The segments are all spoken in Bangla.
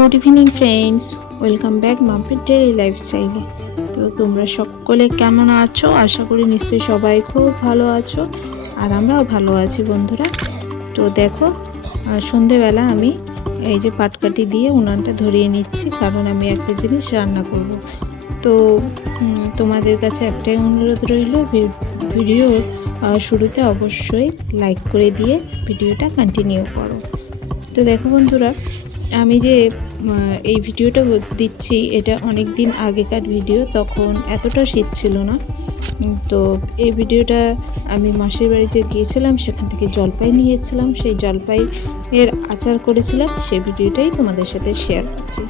Good evening friends, welcome back মাম্পির daily লাইফস্টাইলে। তো তোমরা সকলে কেমন আছো? আশা করি নিশ্চয়ই সবাই খুব ভালো আছো, আর আমরাও ভালো আছি বন্ধুরা। তো দেখো সন্ধেবেলা আমি এই যে পাটকাঠি দিয়ে উনানটা ধরিয়ে নিচ্ছি, কারণ আমি একটা জিনিস রান্না করব। তো তোমাদের কাছে একটাই অনুরোধ রইল ভিডিওর শুরুতে অবশ্যই লাইক করে দিয়ে ভিডিওটা কন্টিনিউ করো। তো দেখো বন্ধুরা, আমি যে এই ভিডিওটা দিচ্ছি। এটা অনেক দিন আগেকার ভিডিও, তখন এতটা শীত ছিল না। তো এই ভিডিওটা আমি মাসির বাড়ি যে গিয়েছিলাম, সেখান থেকে জলপাই নিয়ে এসেছিলাম সেই জলপাই এর আচার করেছিলাম সেই ভিডিওটাই তোমাদের সাথে শেয়ার করছি।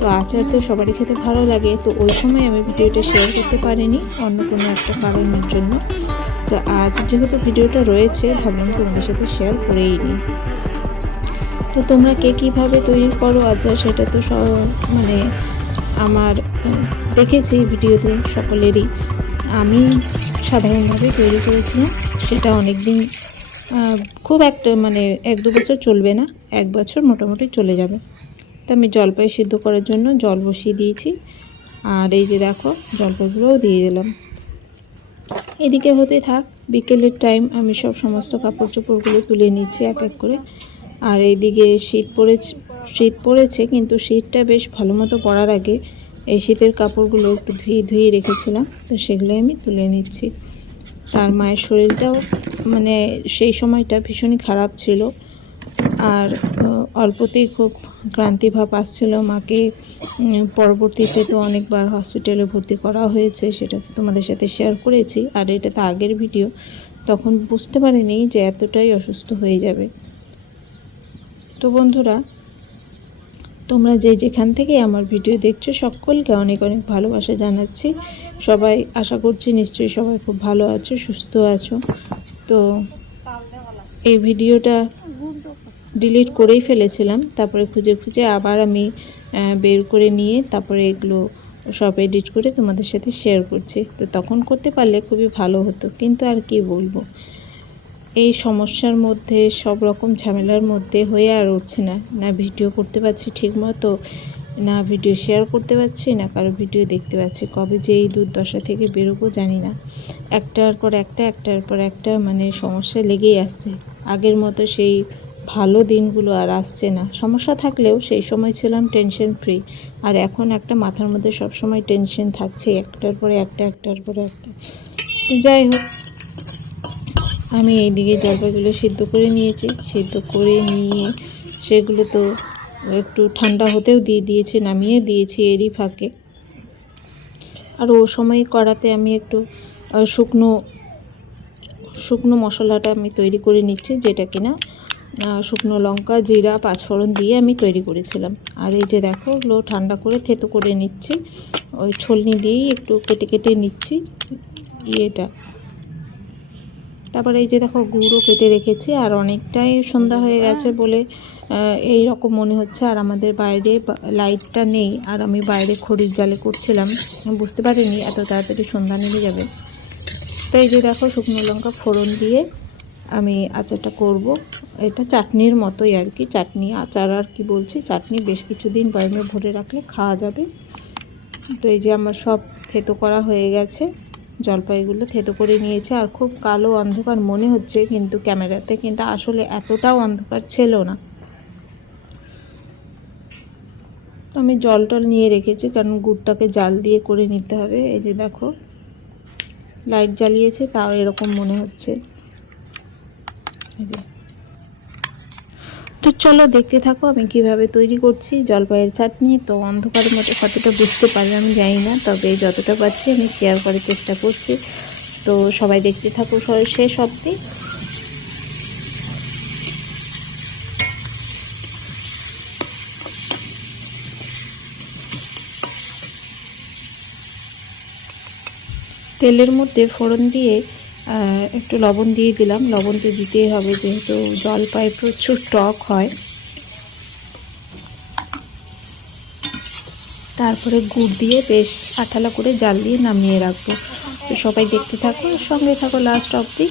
তো আচার তো সবারই খেতে ভালো লাগে, তো ওই সময় আমি ভিডিওটা শেয়ার করতে পারিনি, অন্য কোনো একটা কারণের জন্য। তো আজ যেহেতু ভিডিওটা রয়েছে, ভাবলাম তোমাদের সাথে শেয়ার করেই নিই। তো তোমরা কে কীভাবে তৈরি করো আচার সেটা তো সব মানে আমার দেখেছি ভিডিওতে সকলেরই। আমি সাধারণভাবে তৈরি করেছিলাম, সেটা অনেক দিন খুব একটা মানে এক দু বছর চলবে না, এক বছর মোটামুটি চলে যাবে। তো আমি জলপাই সিদ্ধ করার জন্য জল বসিয়ে দিয়েছি, আর এই যে দেখো জলপাইগুলোও দিয়ে দিলাম। এদিকে হতে থাক, বিকেলের টাইম আমি সব সমস্ত কাপড় চোপড়গুলো তুলে নিচ্ছি এক এক করে। আর এইদিকে শীত পড়েছে শীত পড়েছে, কিন্তু শীতটা বেশ ভালো মতো পড়ার আগে এই শীতের কাপড়গুলো একটু ধুয়ে ধুয়ে রেখেছিলাম, তো সেগুলো আমি তুলে নিচ্ছি। তার মায়ের শরীরটাও মানে সেই সময়টা ভীষণই খারাপ ছিল, আর অল্পতেই খুব ক্লান্তি ভাব আসছিল। মাকে পরবর্তীতে তো অনেকবার হসপিটালে ভর্তি করা হয়েছে, সেটা তো তোমাদের সাথে শেয়ার করেছি, আর এটা তো আগের ভিডিও তখন বুঝতে পারিনি যে এতটাই অসুস্থ হয়ে যাবে। তো বন্ধুরা, তোমরা যে যেখান থেকে আমার ভিডিও দেখছ, সকলকে অনেক অনেক ভালোবাসা জানাচ্ছি। সবাই আশা করছি নিশ্চয়ই সবাই খুব ভালো আছো, সুস্থ আছো। তো এই ভিডিওটা ডিলিট করেই ফেলেছিলাম, তারপরে খুঁজে খুঁজে আবার আমি বের করে নিয়ে তারপরে এগুলো সব এডিট করে তোমাদের সাথে শেয়ার করছি। তো তখন করতে পারলে খুবই ভালো হতো, কিন্তু আর কি বলব। এই সমস্যার মধ্যে, সব রকম ঝামেলার মধ্যে হয়ে আর উঠছে না। না ভিডিও করতে পারছি ঠিক মতো না ভিডিও শেয়ার করতে পারছি, না কারও ভিডিও দেখতে পাচ্ছি। কবে যে এই দুর্দশা থেকে বেরোবো জানি না। একটার পর একটা, একটার পর একটা মানে সমস্যা লেগেই আসছে। আগের মতো সেই ভালো দিনগুলো আর আসছে না। সমস্যা থাকলেও সেই সময় ছিলাম টেনশন ফ্রি আর এখন একটা মাথার মধ্যে সব সময় টেনশন থাকছে একটার পরে একটা, একটার পরে একটা। যাই হোক। আমি এইদিকে জলপাইগুলো সিদ্ধ করে নিয়েছি। সিদ্ধ করে নিয়ে সেগুলো তো একটু ঠান্ডা হতেও দিয়ে দিয়েছি, নামিয়ে দিয়েছি এরই ফাঁকে। আর ও সময় করাতে আমি একটু শুকনো শুকনো মশলাটা আমি তৈরি করে নিচ্ছি, যেটা কিনা শুকনো লঙ্কা, জিরা, পাঁচফোড়ন দিয়ে আমি তৈরি করেছিলাম। আর এই যে দেখো, ওগুলো ঠান্ডা করে থেতো করে নিচ্ছি। ওই ছলনি দিয়েই একটু কেটে কেটে নিচ্ছি। ইয়েটা তারপরে এই যে দেখো গুঁড়ো কেটে রেখেছি আর অনেকটাই সন্ধ্যা হয়ে গেছে বলে এই রকম মনে হচ্ছে। আর আমাদের বাইরে লাইটটা নেই। আর আমি বাইরে খড়ির জালে করছিলাম। বুঝতে পারিনি, এত তাড়াতাড়ি সন্ধ্যা নেমে যাবে। তো এই যে দেখো শুকনো লঙ্কা ফোড়ন দিয়ে আমি আচারটা করব। এটা চাটনির মতোই আর কি। চাটনি, আচার আর কি বলছি? চাটনি বেশ কিছুদিন বয়মে ভরে রাখলে খাওয়া যাবে। তো এই যে আমার সব থেতো করা হয়ে গেছে। জলপাইগুলো থেতো করে নিয়েছে আর খুব কালো অন্ধকার মনে হচ্ছে কিন্তু ক্যামেরাতে, কিন্তু আসলে এতটাও অন্ধকার ছিল না। তো আমি জল টল নিয়ে রেখেছি, কারণ গুড়টাকে জাল দিয়ে করে নিতে হবে। এই যে দেখো, লাইট জ্বালিয়েছে, তাও এরকম মনে হচ্ছে। এই যে তো চলো দেখতে থাকো আমি কীভাবে তৈরি করছি জলপাইয়ের চাটনি। তো অন্ধকারের মধ্যে কতটা বুঝতে পারবে আমি জানি না, তবে যতটা পারছি আমি শেয়ার করার চেষ্টা করছি। তো সবাই দেখতে থাকো শেষ অবধি। তেলের মধ্যে ফোড়ন দিয়ে একটু লবণ দিয়ে দিলাম। লবণ তো দিতেই হবে, যেহেতু জলপাই প্রচুর টক হয়। তারপরে গুড় দিয়ে বেশ আঠালা করে জাল দিয়ে নামিয়ে রাখব। তো সবাই দেখতে থাকো, সঙ্গে থাকো লাস্ট অবধি।